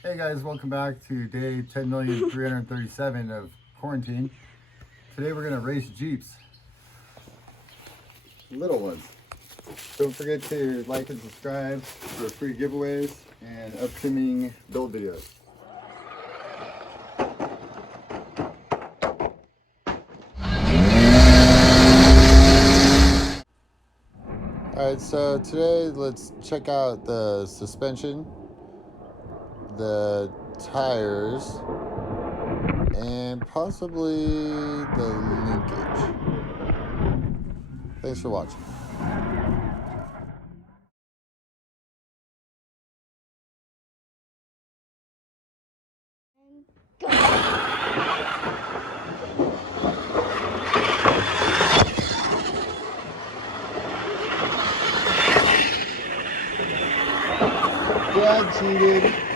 Hey guys, welcome back to day 10,337 of quarantine. Today we're gonna race Jeeps. Little ones. Don't forget to like and subscribe for free giveaways and upcoming build videos. Alright, so today let's check out the suspension, the tires, and possibly the linkage. Thanks for watching. Dad cheated.